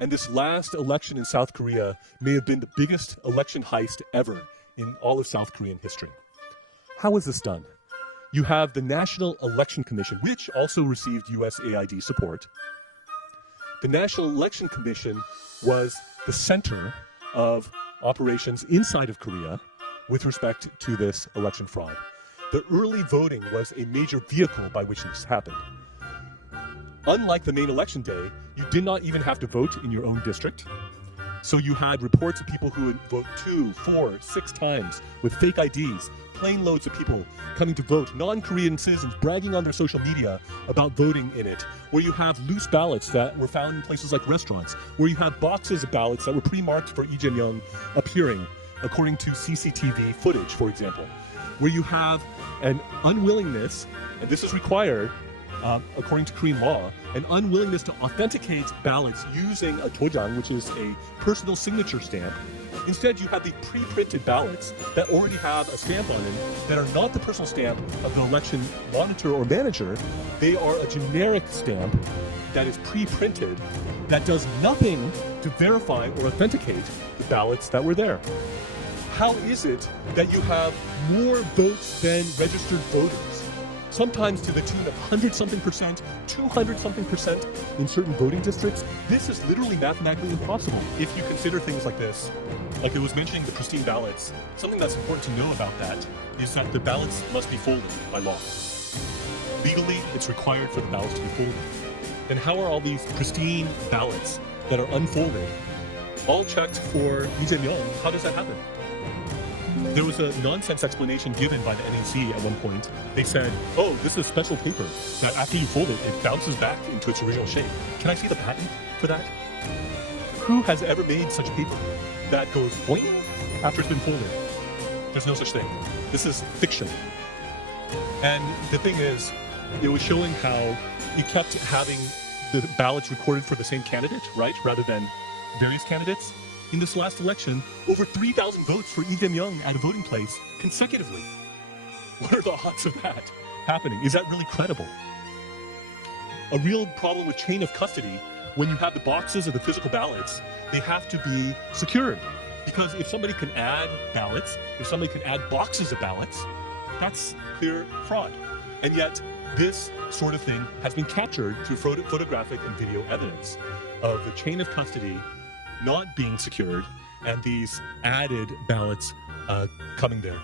And this last election in South Korea may have been the biggest election heist ever in all of South Korean history. How is this done? You have the National Election Commission, which also received USAID support. The National Election Commission was the center of operations inside of Korea with respect to this election fraud. The early voting was a major vehicle by which this happened. Unlike the main election day, you did not even have to vote in your own district. So you had reports of people who would vote 2, 4, 6 times with fake IDs, plane loads of people coming to vote, non-Korean citizens bragging on their social media about voting in it, where you have loose ballots that were found in places like restaurants, where you have boxes of ballots that were pre-marked for Lee Jae-myung appearing, according to CCTV footage, for example, where you have an unwillingness, and this is required, according to Korean law, an unwillingness to authenticate ballots using a dojang, which is a personal signature stamp. Instead, you have the pre-printed ballots that already have a stamp on them that are not the personal stamp of the election monitor or manager. They are a generic stamp that is pre-printed that does nothing to verify or authenticate the ballots that were there. How is it that you have more votes than registered voters? Sometimes to the tune of 100-something%, 200-something% in certain voting districts. This is literally mathematically impossible if you consider things like this. Like it was mentioning the pristine ballots. Something that's important to know about that is that the ballots must be folded by law. Legally, it's required for the ballots to be folded. Then how are all these pristine ballots that are unfolded all checked for Lee Jae-myung? How does that happen? There was a nonsense explanation given by the NEC at one point. They said, oh, this is special paper that after you fold it, it bounces back into its original shape. Can I see the patent for that? Who has ever made such paper that goes boing after it's been folded? There's no such thing. This is fiction. And the thing is, it was showing how you kept having the ballots recorded for the same candidate, right? Rather than various candidates. In this last election, over 3,000 votes for Lee Jae-myung at a voting place consecutively. What are the odds of that happening? Is that really credible? A real problem with chain of custody, when you have the boxes of the physical ballots, they have to be secured. Because if somebody can add ballots, if somebody can add boxes of ballots, that's clear fraud. And yet, this sort of thing has been captured through photographic and video evidence of the chain of custody not being secured and these added ballots coming there.